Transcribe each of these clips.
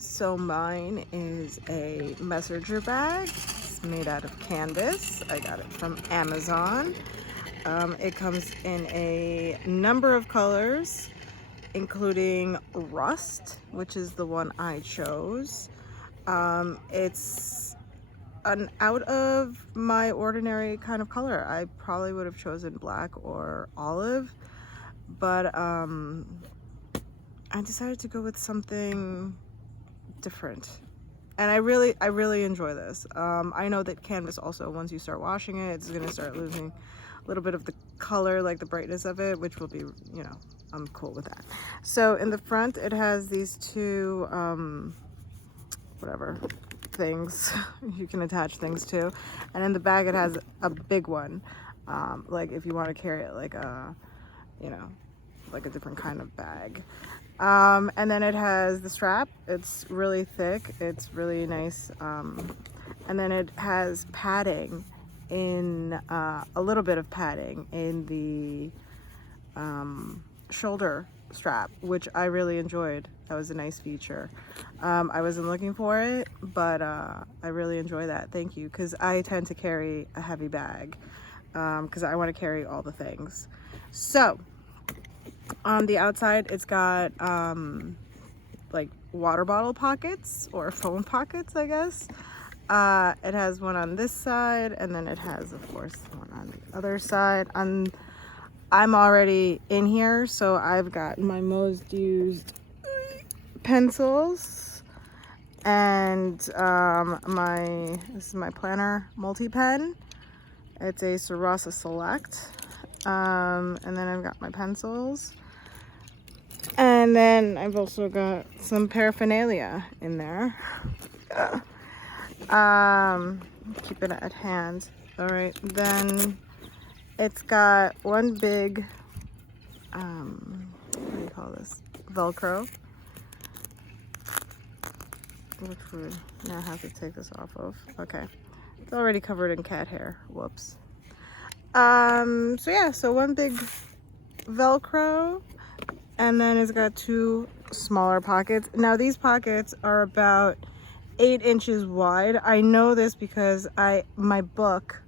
So mine is a messenger bag. It's made out of canvas. I got it from Amazon. It comes in a number of colors, including rust, which is the one I chose. It's an out of my ordinary kind of color. I probably would have chosen black or olive, but I decided to go with something different, and I really enjoy this. I know that canvas also, once you start washing it, it's gonna start losing a little bit of the color, like the brightness of it, which will be, you know, I'm cool with that. So in the front it has these two whatever things you can attach things to, and in the bag it has a big one, like if you want to carry it like a, you know, like a different kind of bag. And then it has the strap. It's really thick, it's really nice. And then it has padding in a little bit of padding in the shoulder strap, which I really enjoyed. That was a nice feature. I wasn't looking for it, but I really enjoy that. Thank you, because I tend to carry a heavy bag because I want to carry all the things. So on the outside it's got like water bottle pockets or phone pockets, I guess. It has one on this side, and then it has, of course, one on the other side. I'm already in here, so I've got my most used pencils and this is my planner multi-pen. It's a Sarasa Select. And then I've got my pencils, and then I've also got some paraphernalia in there. Keep it at hand. All right, then it's got one big what do you call this, Velcro, which would now have to take this off of. Okay, it's already covered in cat hair, whoops. So yeah, so one big Velcro, and then it's got two smaller pockets. Now these pockets are about 8 inches wide. I know this because my book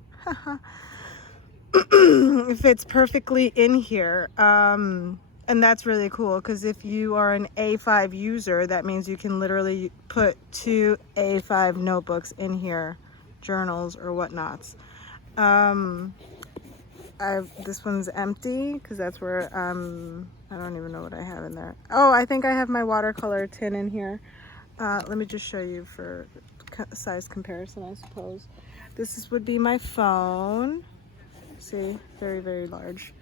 fits perfectly in here. And that's really cool, because if you are an A5 user, that means you can literally put 2 A5 notebooks in here, journals or whatnots. This one's empty because that's where I don't even know what I have in there. Oh, I think I have my watercolor tin in here. Let me just show you for size comparison, I suppose. Would be my phone. See, very, very large.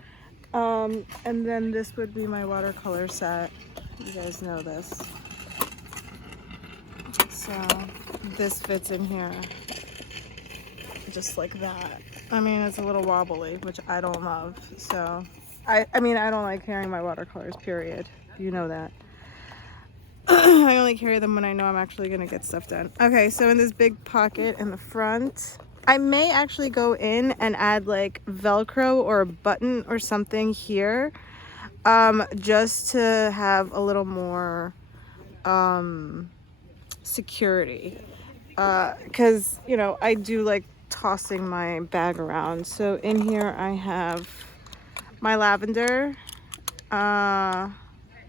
And then this would be my watercolor set. You guys know this. So this fits in here just like that. I mean, it's a little wobbly, which I don't love. So I mean, I don't like carrying my watercolors, period. You know that. I only carry them when I know I'm actually gonna get stuff done. Okay, so in this big pocket in the front, I may actually go in and add like Velcro or a button or something here, just to have a little more security, because, you know, I do like tossing my bag around. So in here I have my lavender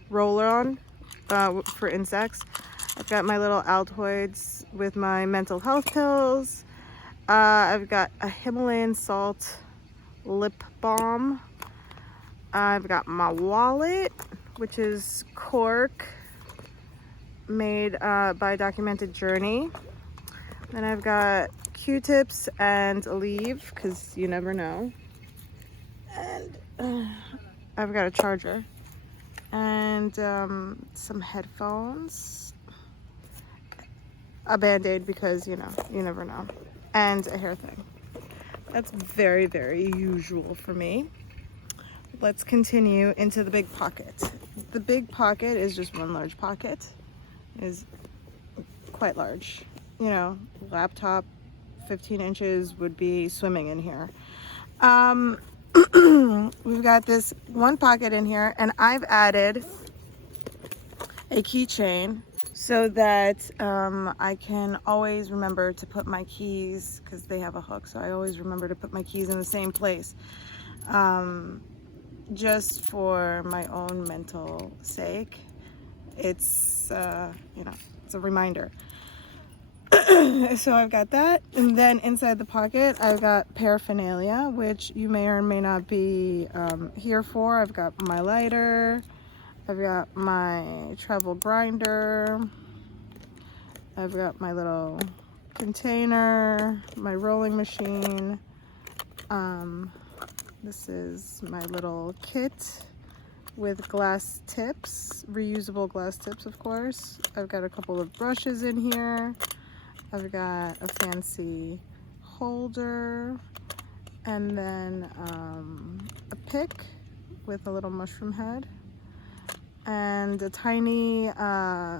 roll-on for insects. I've got my little Altoids with my mental health pills. I've got a Himalayan salt lip balm. I've got my wallet, which is cork, made by Documented Journey. Then I've got Q-tips and a leave, because you never know. And I've got a charger and some headphones, a band-aid because, you know, you never know, and a hair thing. That's very, very usual for me. Let's continue into the big pocket. The big pocket is just one large pocket. It is quite large. You know, laptop 15 inches would be swimming in here. We've got this one pocket in here, and I've added a keychain so that I can always remember to put my keys, because they have a hook, so I always remember to put my keys in the same place, just for my own mental sake. It's you know, it's a reminder. So I've got that, and then inside the pocket I've got paraphernalia, which you may or may not be here for. I've got my lighter, I've got my travel grinder, I've got my little container, my rolling machine. This is my little kit with glass tips, reusable glass tips, of course. I've got a couple of brushes in here. I've got a fancy holder, and then a pick with a little mushroom head, and a tiny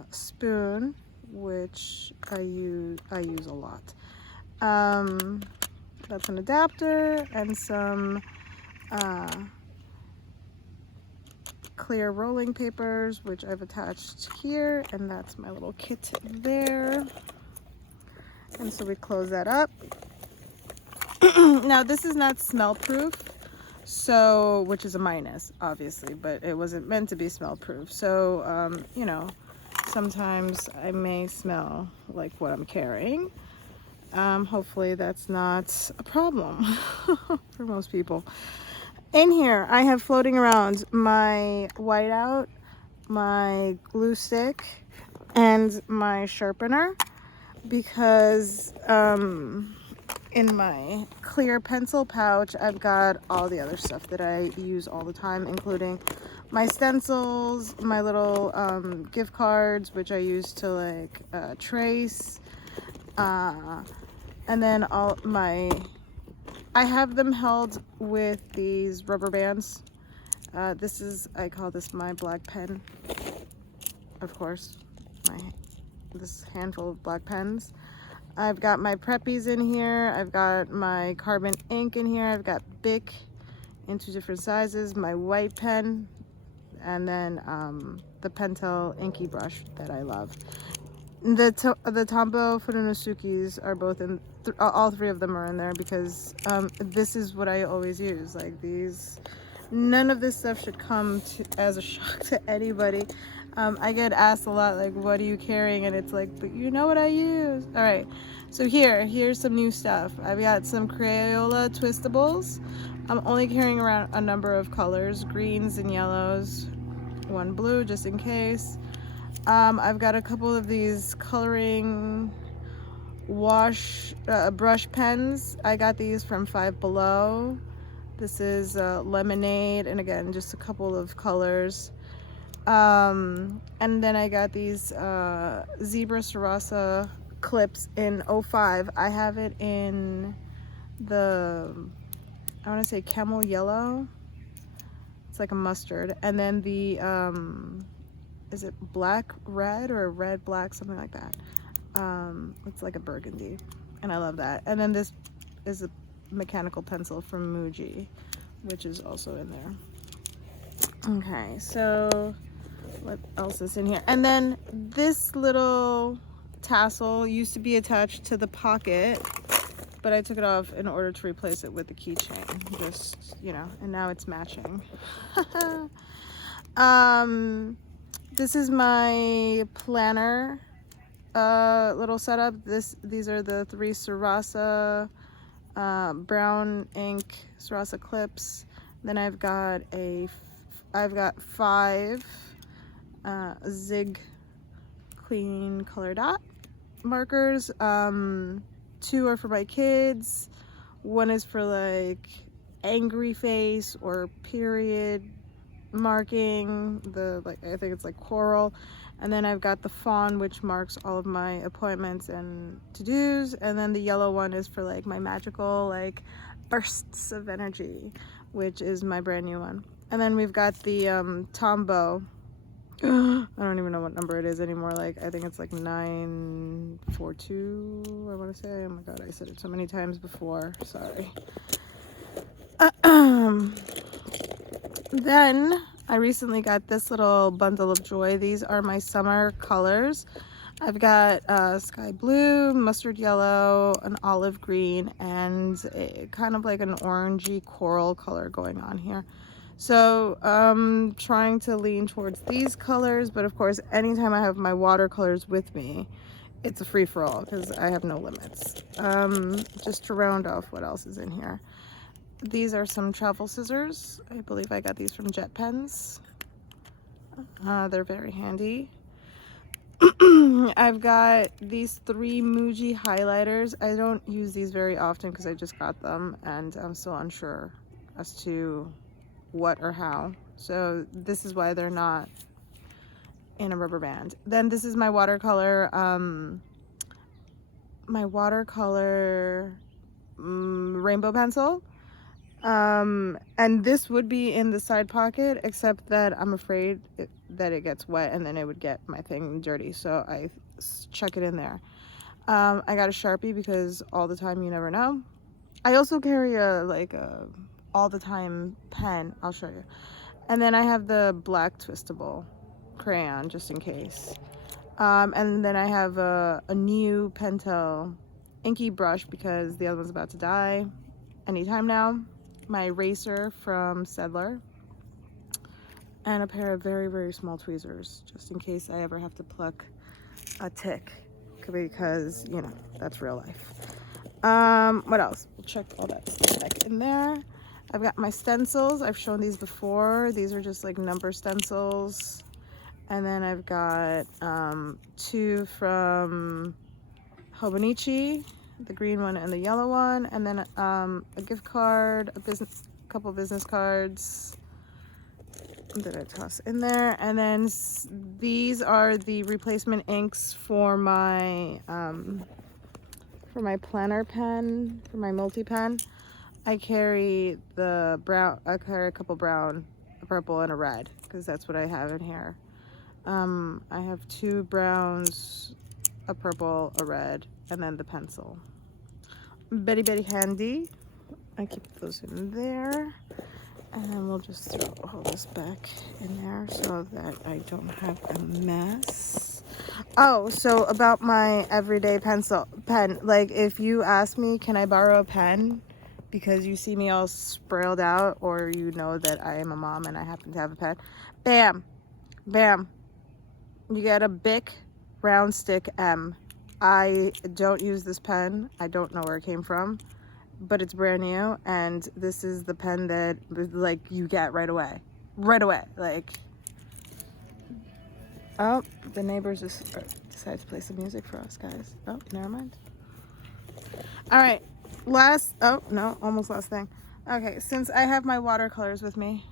spoon, which I use a lot. That's an adapter and some clear rolling papers, which I've attached here, and that's my little kit there. And so we close that up. Now this is not smell proof, so, which is a minus obviously, but it wasn't meant to be smell proof. So you know, sometimes I may smell like what I'm carrying. Hopefully that's not a problem for most people. In here I have floating around my whiteout, my glue stick, and my sharpener, because in my clear pencil pouch I've got all the other stuff that I use all the time, including my stencils, my little gift cards, which I use to like trace, and then all my, I have them held with these rubber bands. This is, I call this my black pen, of course, this handful of black pens. I've got my preppies in here, I've got my carbon ink in here, I've got Bic in 2 different sizes, my white pen, and then the Pentel inky brush that I love. The Tombow Furunosukis are both in, all 3 of them are in there, because this is what I always use. Like these, none of this stuff should come as a shock to anybody. I get asked a lot, like, what are you carrying? And it's like, but you know what I use. All right, so here's some new stuff. I've got some Crayola twistables. I'm only carrying around a number of colors, greens and yellows, 1 blue just in case. I've got a couple of these coloring brush pens. I got these from Five Below. This is lemonade, and again, just a couple of colors. And then I got these Zebra Sarasa clips in 05. I have it in the, I want to say camel yellow. It's like a mustard. And then the is it black red or red black, something like that. It's like a burgundy, and I love that. And then this is a mechanical pencil from MUNGYO, which is also in there. Okay, so what else is in here? And then this little tassel used to be attached to the pocket, but I took it off in order to replace it with the keychain, just, you know, and now it's matching. This is my planner little setup. These are the 3 Sarasa brown ink Sarasa clips. Then I've got 5 Zig clean color dot markers. 2 are for my kids. 1 is for like angry face or period marking, I think it's like coral. And then I've got the fawn, which marks all of my appointments and to-dos. And then the yellow one is for like my magical like bursts of energy, which is my brand new one. And then we've got the Tombow. I don't even know what number it is anymore. Like, I think it's like 942, I want to say. Oh my god, I said it so many times before, sorry. Then I recently got this little bundle of joy. These are my summer colors. I've got sky blue, mustard yellow, an olive green, and kind of like an orangey coral color going on here. So trying to lean towards these colors, but of course anytime I have my watercolors with me, it's a free-for-all because I have no limits. Just to round off what else is in here. These are some travel scissors. I believe I got these from Jet Pens. They're very handy. I've got these 3 Muji highlighters. I don't use these very often because I just got them and I'm still unsure as to what or how. So this is why they're not in a rubber band. Then this is my watercolor, rainbow pencil. And this would be in the side pocket, except that I'm afraid that it gets wet and then it would get my thing dirty, so I chuck it in there. I got a Sharpie because all the time you never know. I also carry a all the time pen. I'll show you. And then I have the black twistable crayon just in case. And then I have a new Pentel inky brush because the other one's about to die anytime now. My eraser from Sedler, and a pair of very, very small tweezers just in case I ever have to pluck a tick, because you know that's real life. What else? We'll check all that stuff back in there. I've got my stencils. I've shown these before. These are just like number stencils. And then I've got 2 from Hobonichi, the green one and the yellow one, and then a gift card, a couple business cards that I toss in there. And then these are the replacement inks for my planner pen, for my multi pen. I carry the brown. I carry a couple brown, a purple, and a red because that's what I have in here. I have 2 browns, a purple, a red, and then the pencil. Very, very handy. I keep those in there. And then we'll just throw all this back in there so that I don't have a mess. Oh, so about my everyday pen, like if you ask me, can I borrow a pen? Because you see me all sprayled out, or you know that I am a mom and I happen to have a pen. Bam, bam. You get a Bic round stick M. I don't use this pen. I don't know where it came from, but it's brand new, and this is the pen that like you get right away. Like, oh, the neighbors just decided to play some music for us, guys. Oh, never mind. All right, almost last thing. Okay, since I have my watercolors with me,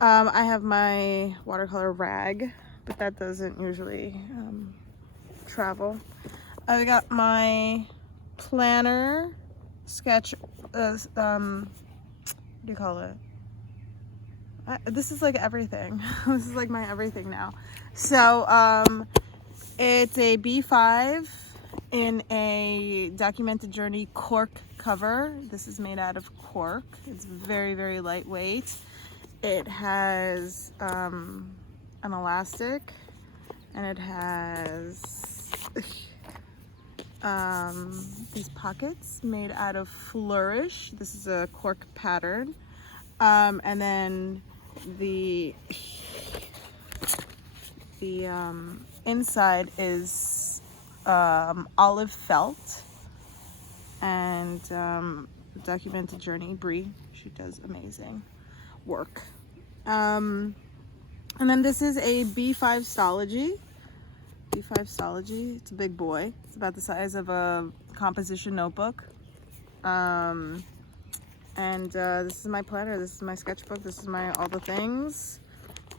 I have my watercolor rag, but that doesn't usually travel. I got my planner sketch, what do you call it? This is like everything. This is like my everything now. So it's a B5 in a Documented Journey cork cover. This is made out of cork. It's very, very lightweight. It has an elastic, and it has these pockets made out of flourish. This is a cork pattern. And then the inside is olive felt, and Documented Journey, Brie, she does amazing work. And then this is a B5 Stalogy. B5 Stalogy, it's a big boy. It's about the size of a composition notebook. And this is my planner, this is my sketchbook, this is my all the things.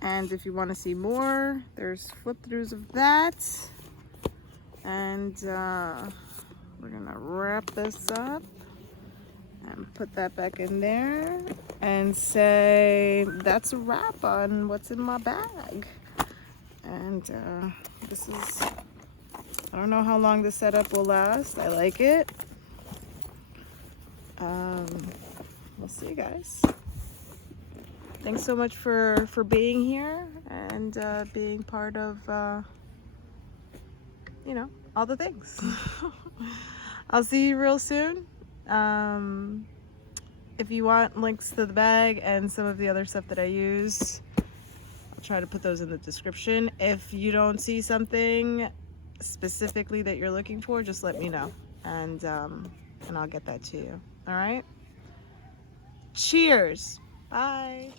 And if you want to see more, there's flip throughs of that. And we're gonna wrap this up and put that back in there and say that's a wrap on what's in my bag. And this is, I don't know how long this setup will last. I like it. We'll see you guys. Thanks so much for being here and being part of you know, all the things. I'll see you real soon. If you want links to the bag and some of the other stuff that I use, I'll try to put those in the description. If you don't see something specifically that you're looking for, just let me know, and I'll get that to you. All right? Cheers. Bye.